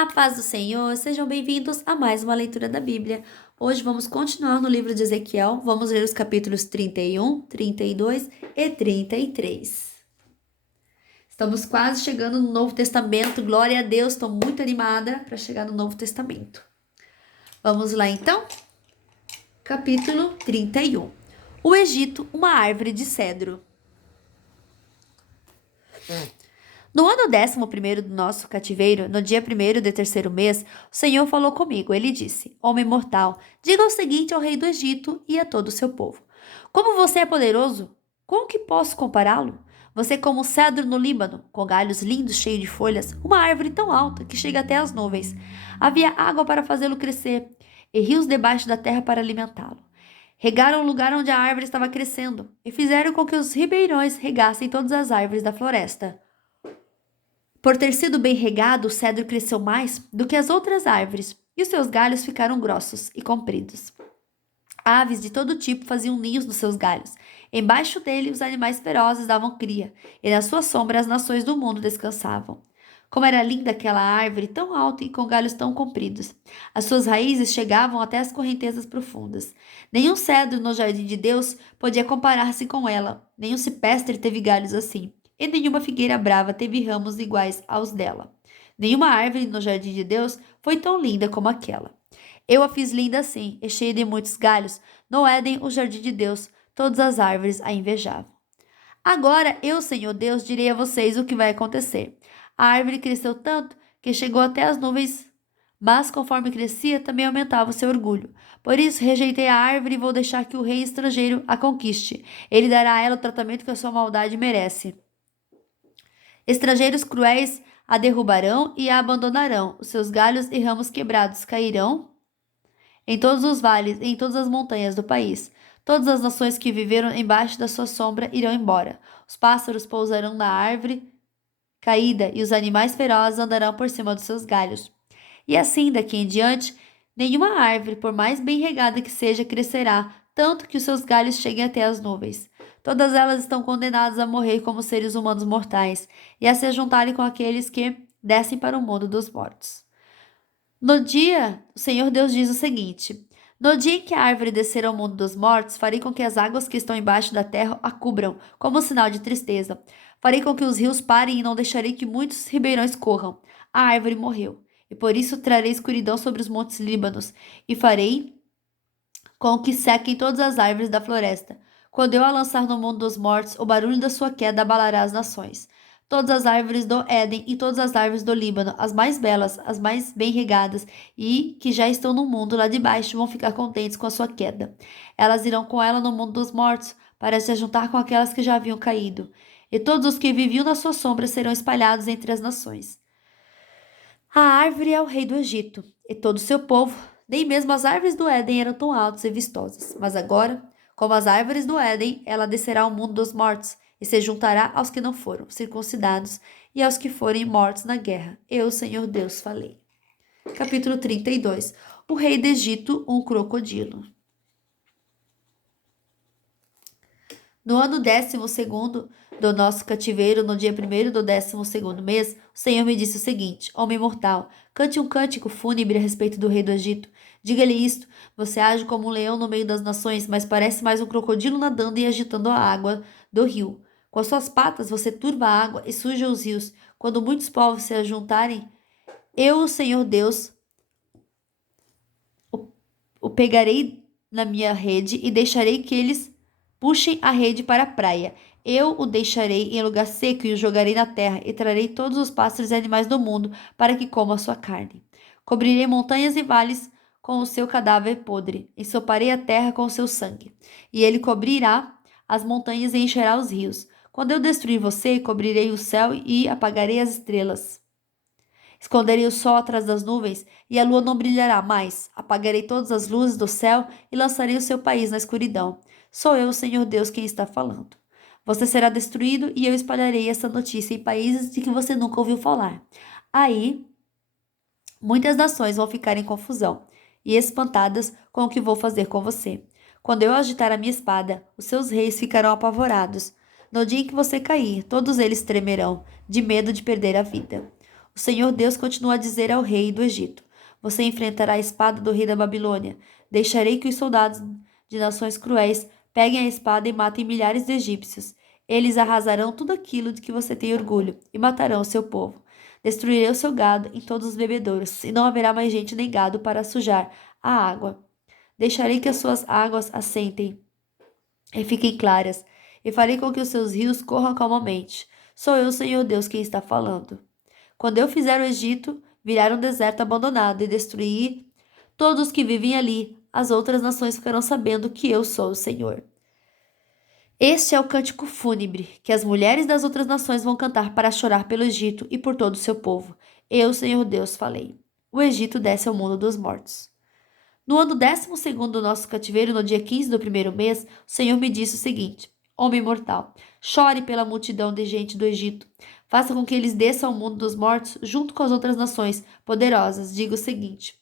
A paz do Senhor, sejam bem-vindos a mais uma leitura da Bíblia. Hoje vamos continuar no livro de Ezequiel, vamos ler os capítulos 31, 32 e 33. Estamos quase chegando no Novo Testamento, glória a Deus, estou muito animada para chegar no Novo Testamento. Vamos lá então? Capítulo 31. O Egito, uma árvore de cedro. No ano 11º do nosso cativeiro, no dia 1º do terceiro mês, o Senhor falou comigo. Ele disse: Homem mortal, diga o seguinte ao rei do Egito e a todo o seu povo: Como você é poderoso, com que posso compará-lo? Você é como um cedro no Líbano, com galhos lindos cheios de folhas, uma árvore tão alta que chega até as nuvens. Havia água para fazê-lo crescer e rios debaixo da terra para alimentá-lo. Regaram o lugar onde a árvore estava crescendo e fizeram com que os ribeirões regassem todas as árvores da floresta. Por ter sido bem regado, o cedro cresceu mais do que as outras árvores, e os seus galhos ficaram grossos e compridos. Aves de todo tipo faziam ninhos nos seus galhos. Embaixo dele, os animais ferozes davam cria, e na sua sombra as nações do mundo descansavam. Como era linda aquela árvore tão alta e com galhos tão compridos. As suas raízes chegavam até as correntezas profundas. Nenhum cedro no jardim de Deus podia comparar-se com ela. Nenhum cipestre teve galhos assim. E nenhuma figueira brava teve ramos iguais aos dela. Nenhuma árvore no jardim de Deus foi tão linda como aquela. Eu a fiz linda assim, e cheia de muitos galhos. No Éden, o jardim de Deus, todas as árvores a invejavam. Agora eu, Senhor Deus, direi a vocês o que vai acontecer. A árvore cresceu tanto que chegou até as nuvens, mas conforme crescia, também aumentava o seu orgulho. Por isso, rejeitei a árvore e vou deixar que o rei estrangeiro a conquiste. Ele dará a ela o tratamento que a sua maldade merece. Estrangeiros cruéis a derrubarão e a abandonarão. Os seus galhos e ramos quebrados cairão em todos os vales e em todas as montanhas do país. Todas as nações que viveram embaixo da sua sombra irão embora. Os pássaros pousarão na árvore caída e os animais ferozes andarão por cima dos seus galhos. E assim, daqui em diante, nenhuma árvore, por mais bem regada que seja, crescerá, tanto que os seus galhos cheguem até as nuvens. Todas elas estão condenadas a morrer como seres humanos mortais e a se juntarem com aqueles que descem para o mundo dos mortos. No dia, o Senhor Deus diz o seguinte: No dia em que a árvore descer ao mundo dos mortos, farei com que as águas que estão embaixo da terra a cubram, como sinal de tristeza. Farei com que os rios parem e não deixarei que muitos ribeirões corram. A árvore morreu, e por isso trarei escuridão sobre os montes Líbanos, e farei com que sequem todas as árvores da floresta. Quando eu a lançar no mundo dos mortos, o barulho da sua queda abalará as nações. Todas as árvores do Éden e todas as árvores do Líbano, as mais belas, as mais bem regadas e que já estão no mundo lá de baixo, vão ficar contentes com a sua queda. Elas irão com ela no mundo dos mortos, para se juntar com aquelas que já haviam caído. E todos os que viviam na sua sombra serão espalhados entre as nações. A árvore é o rei do Egito, e todo o seu povo. Nem mesmo as árvores do Éden eram tão altas e vistosas. Mas agora, como as árvores do Éden, ela descerá ao mundo dos mortos e se juntará aos que não foram circuncidados e aos que forem mortos na guerra. Eu, Senhor Deus, falei. Capítulo 32. O rei do Egito, um crocodilo. No ano 12º do nosso cativeiro, no dia 1º do 12º mês, o Senhor me disse o seguinte: Homem mortal, cante um cântico fúnebre a respeito do rei do Egito. Diga-lhe isto: você age como um leão no meio das nações, mas parece mais um crocodilo nadando e agitando a água do rio. Com as suas patas você turva a água e suja os rios. Quando muitos povos se ajuntarem, eu, o Senhor Deus, o pegarei na minha rede e deixarei que eles puxem a rede para a praia. Eu o deixarei em lugar seco e o jogarei na terra, e trarei todos os pássaros e animais do mundo para que comam a sua carne. Cobrirei montanhas e vales com o seu cadáver podre, ensoparei a terra com o seu sangue, e ele cobrirá as montanhas e encherá os rios. Quando eu destruir você, cobrirei o céu e apagarei as estrelas. Esconderei o sol atrás das nuvens, e a lua não brilhará mais. Apagarei todas as luzes do céu e lançarei o seu país na escuridão. Sou eu, o Senhor Deus, quem está falando. Você será destruído e eu espalharei essa notícia em países de que você nunca ouviu falar. Aí, muitas nações vão ficar em confusão e espantadas com o que vou fazer com você. Quando eu agitar a minha espada, os seus reis ficarão apavorados. No dia em que você cair, todos eles tremerão, de medo de perder a vida. O Senhor Deus continua a dizer ao rei do Egito: Você enfrentará a espada do rei da Babilônia. Deixarei que os soldados de nações cruéis peguem a espada e matem milhares de egípcios. Eles arrasarão tudo aquilo de que você tem orgulho e matarão o seu povo. Destruirei o seu gado em todos os bebedouros, e não haverá mais gente nem gado para sujar a água. Deixarei que as suas águas assentem e fiquem claras, e farei com que os seus rios corram calmamente. Sou eu, Senhor Deus, quem está falando. Quando eu fizer o Egito virar um deserto abandonado e destruir todos os que vivem ali, as outras nações ficarão sabendo que eu sou o Senhor. Este é o cântico fúnebre que as mulheres das outras nações vão cantar para chorar pelo Egito e por todo o seu povo. Eu, Senhor Deus, falei. O Egito desce ao mundo dos mortos. No ano 12º do nosso cativeiro, no dia 15 do primeiro mês, o Senhor me disse o seguinte: Homem mortal, chore pela multidão de gente do Egito. Faça com que eles desçam ao mundo dos mortos junto com as outras nações poderosas. Diga o seguinte: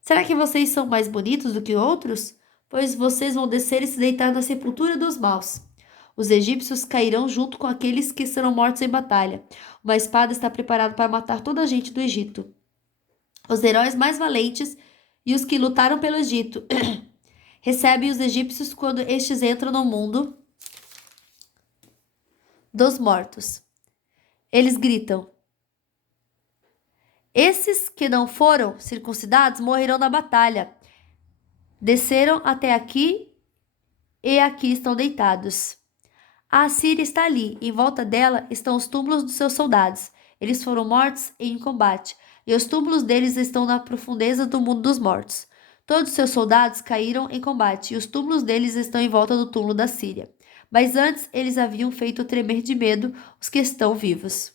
Será que vocês são mais bonitos do que outros? Pois vocês vão descer e se deitar na sepultura dos maus. Os egípcios cairão junto com aqueles que serão mortos em batalha. Uma espada está preparada para matar toda a gente do Egito. Os heróis mais valentes e os que lutaram pelo Egito recebem os egípcios quando estes entram no mundo dos mortos. Eles gritam: Esses que não foram circuncidados morrerão na batalha. Desceram até aqui e aqui estão deitados. A Assíria está ali, em volta dela estão os túmulos dos seus soldados. Eles foram mortos em combate, e os túmulos deles estão na profundeza do mundo dos mortos. Todos os seus soldados caíram em combate, e os túmulos deles estão em volta do túmulo da Síria. Mas antes eles haviam feito tremer de medo os que estão vivos.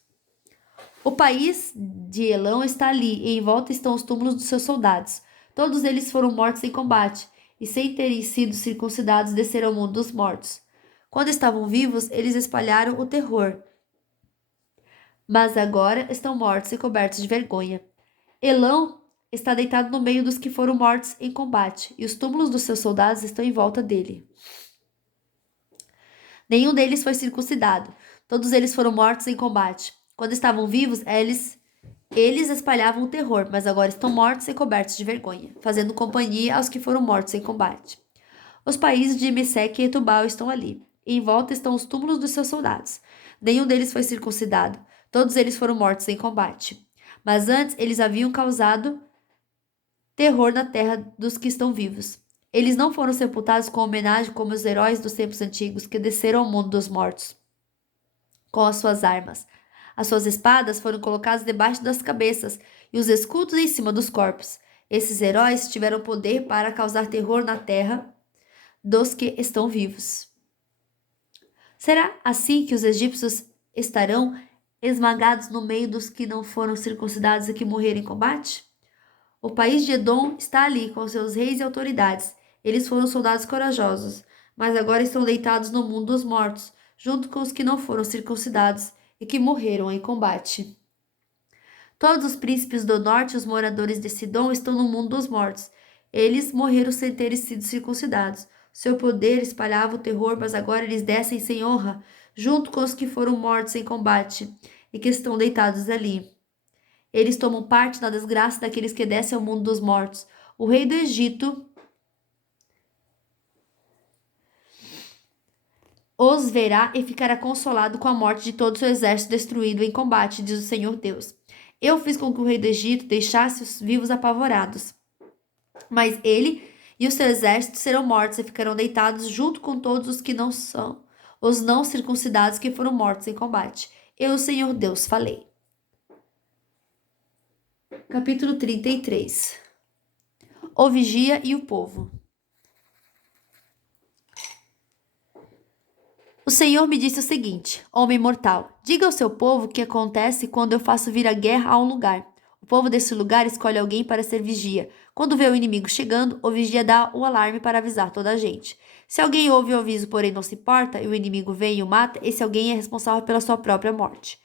O país de Elão está ali, e em volta estão os túmulos dos seus soldados. Todos eles foram mortos em combate, e sem terem sido circuncidados desceram ao mundo dos mortos. Quando estavam vivos, eles espalharam o terror, mas agora estão mortos e cobertos de vergonha. Elão está deitado no meio dos que foram mortos em combate, e os túmulos dos seus soldados estão em volta dele. Nenhum deles foi circuncidado. Todos eles foram mortos em combate. Quando estavam vivos, eles espalhavam o terror, mas agora estão mortos e cobertos de vergonha, fazendo companhia aos que foram mortos em combate. Os países de Meseque e Tubal estão ali. E em volta estão os túmulos dos seus soldados. Nenhum deles foi circuncidado. Todos eles foram mortos em combate. Mas antes eles haviam causado terror na terra dos que estão vivos. Eles não foram sepultados com homenagem como os heróis dos tempos antigos que desceram ao mundo dos mortos com as suas armas. As suas espadas foram colocadas debaixo das cabeças e os escudos em cima dos corpos. Esses heróis tiveram poder para causar terror na terra dos que estão vivos. Será assim que os egípcios estarão esmagados no meio dos que não foram circuncidados e que morreram em combate? O país de Edom está ali com seus reis e autoridades. Eles foram soldados corajosos, mas agora estão deitados no mundo dos mortos, junto com os que não foram circuncidados e que morreram em combate. Todos os príncipes do norte e os moradores de Sidom estão no mundo dos mortos. Eles morreram sem terem sido circuncidados. Seu poder espalhava o terror, mas agora eles descem sem honra, junto com os que foram mortos em combate e que estão deitados ali. Eles tomam parte na desgraça daqueles que descem ao mundo dos mortos. O rei do Egito os verá e ficará consolado com a morte de todo o seu exército destruído em combate, diz o Senhor Deus. Eu fiz com que o rei do Egito deixasse os vivos apavorados. Mas ele e o seu exército serão mortos e ficarão deitados junto com todos os que não são, os não circuncidados que foram mortos em combate. Eu, o Senhor Deus, falei. Capítulo 33. O vigia e o povo. O Senhor me disse o seguinte: Homem mortal, diga ao seu povo o que acontece quando eu faço vir a guerra a um lugar. O povo desse lugar escolhe alguém para ser vigia. Quando vê o inimigo chegando, o vigia dá o alarme para avisar toda a gente. Se alguém ouve o aviso, porém não se importa, e o inimigo vem e o mata, esse alguém é responsável pela sua própria morte.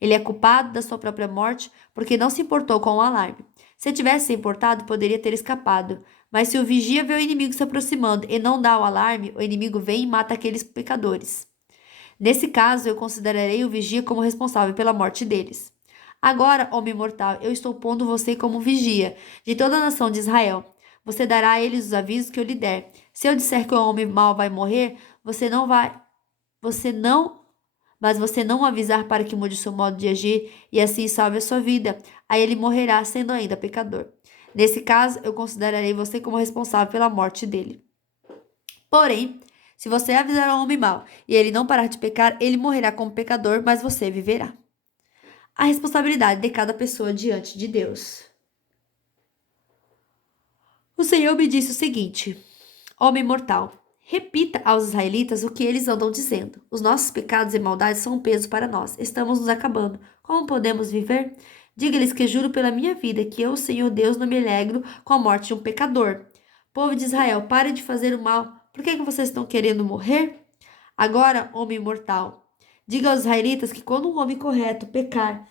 Ele é culpado da sua própria morte porque não se importou com o alarme. Se tivesse se importado, poderia ter escapado. Mas se o vigia vê o inimigo se aproximando e não dá o alarme, o inimigo vem e mata aqueles pecadores. Nesse caso, eu considerarei o vigia como responsável pela morte deles. Agora, homem mortal, eu estou pondo você como vigia de toda a nação de Israel. Você dará a eles os avisos que eu lhe der. Se eu disser que o homem mau vai morrer, você não, mas você não o avisar para que mude o seu modo de agir e assim salve a sua vida. Aí ele morrerá sendo ainda pecador. Nesse caso, eu considerarei você como responsável pela morte dele. Porém, se você avisar ao homem mau e ele não parar de pecar, ele morrerá como pecador, mas você viverá. A responsabilidade de cada pessoa diante de Deus. O Senhor me disse o seguinte: homem mortal, repita aos israelitas o que eles andam dizendo. Os nossos pecados e maldades são um peso para nós. Estamos nos acabando. Como podemos viver? Diga-lhes que juro pela minha vida que eu, Senhor Deus, não me alegro com a morte de um pecador. Povo de Israel, pare de fazer o mal. Por que vocês estão querendo morrer? Agora, homem mortal, diga aos israelitas que quando um homem correto pecar,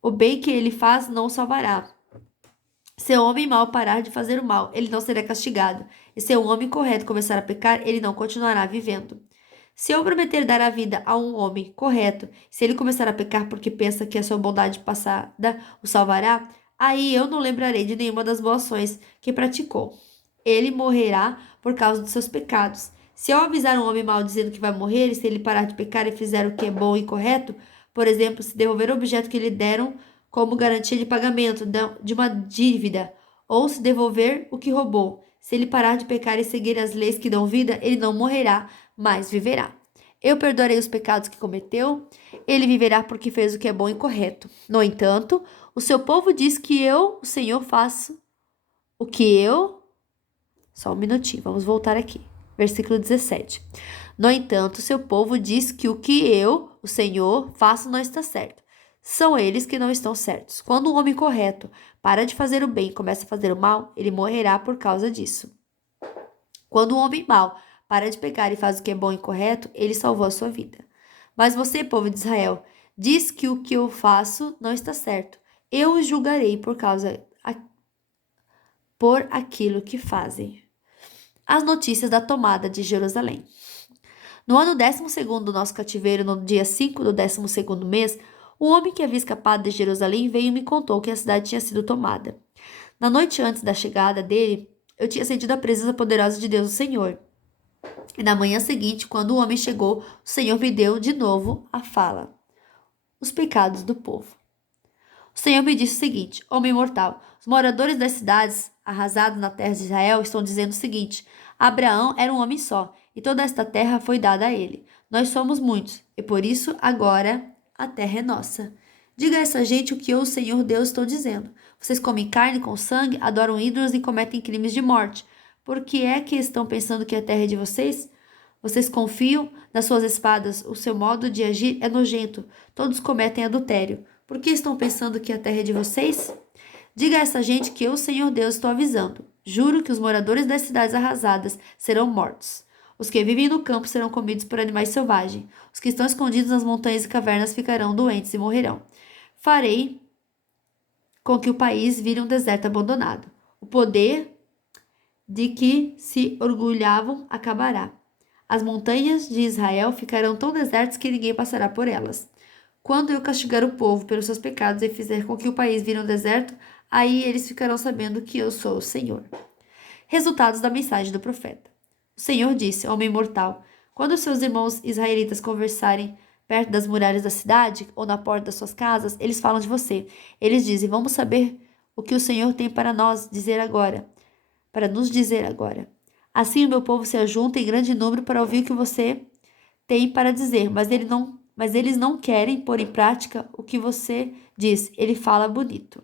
o bem que ele faz não o salvará. Se o homem mau parar de fazer o mal, ele não será castigado. E se o homem correto começar a pecar, ele não continuará vivendo. Se eu prometer dar a vida a um homem correto, se ele começar a pecar porque pensa que a sua bondade passada o salvará, aí eu não lembrarei de nenhuma das boas ações que praticou. Ele morrerá por causa dos seus pecados. Se eu avisar um homem mau dizendo que vai morrer, e se ele parar de pecar e fizer o que é bom e correto, por exemplo, se devolver o objeto que lhe deram como garantia de pagamento de uma dívida, ou se devolver o que roubou. Se ele parar de pecar e seguir as leis que dão vida, ele não morrerá, mas viverá. Eu perdoarei os pecados que cometeu, ele viverá porque fez o que é bom e correto. No entanto, o seu povo diz que eu, o Senhor, faço o que eu. Só um minutinho, vamos voltar aqui. Versículo 17. No entanto, seu povo diz que o que eu, o Senhor, faço não está certo. São eles que não estão certos. Quando um homem correto para de fazer o bem e começa a fazer o mal, ele morrerá por causa disso. Quando um homem mau para de pecar e faz o que é bom e correto, ele salvou a sua vida. Mas você, povo de Israel, diz que o que eu faço não está certo. Eu os julgarei por aquilo que fazem. As notícias da tomada de Jerusalém. No ano 12º do nosso cativeiro, no dia 5 do 12º mês, o homem que havia escapado de Jerusalém veio e me contou que a cidade tinha sido tomada. Na noite antes da chegada dele, eu tinha sentido a presença poderosa de Deus, o Senhor. E na manhã seguinte, quando o homem chegou, o Senhor me deu de novo a fala. Os pecados do povo. O Senhor me disse o seguinte: homem mortal, os moradores das cidades arrasadas na terra de Israel estão dizendo o seguinte: Abraão era um homem só, e toda esta terra foi dada a ele. Nós somos muitos, e por isso agora a terra é nossa. Diga a essa gente o que eu, o Senhor Deus, estou dizendo. Vocês comem carne com sangue, adoram ídolos e cometem crimes de morte. Por que é que estão pensando que a terra é de vocês? Vocês confiam nas suas espadas, o seu modo de agir é nojento. Todos cometem adultério. Por que estão pensando que a terra é de vocês? Diga a essa gente que eu, Senhor Deus, estou avisando. Juro que os moradores das cidades arrasadas serão mortos. Os que vivem no campo serão comidos por animais selvagens. Os que estão escondidos nas montanhas e cavernas ficarão doentes e morrerão. Farei com que o país vire um deserto abandonado. O poder de que se orgulhavam acabará. As montanhas de Israel ficarão tão desertas que ninguém passará por elas. Quando eu castigar o povo pelos seus pecados e fizer com que o país vire um deserto, aí eles ficarão sabendo que eu sou o Senhor. Resultados da mensagem do profeta. O Senhor disse, homem mortal, quando os seus irmãos israelitas conversarem perto das muralhas da cidade ou na porta das suas casas, eles falam de você. Eles dizem, vamos saber o que o Senhor tem para nos dizer agora. Assim o meu povo se ajunta em grande número para ouvir o que você tem para dizer, mas eles não querem pôr em prática o que você diz. Ele fala bonito.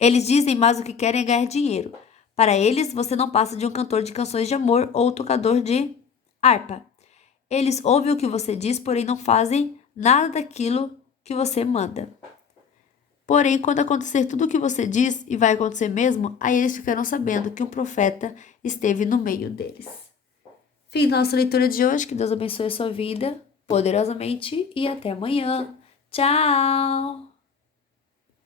Eles dizem, mas o que querem é ganhar dinheiro. Para eles, você não passa de um cantor de canções de amor ou tocador de harpa. Eles ouvem o que você diz, porém não fazem nada daquilo que você manda. Porém, quando acontecer tudo o que você diz, e vai acontecer mesmo, aí eles ficarão sabendo que um profeta esteve no meio deles. Fim da nossa leitura de hoje. Que Deus abençoe a sua vida poderosamente e até amanhã. Tchau!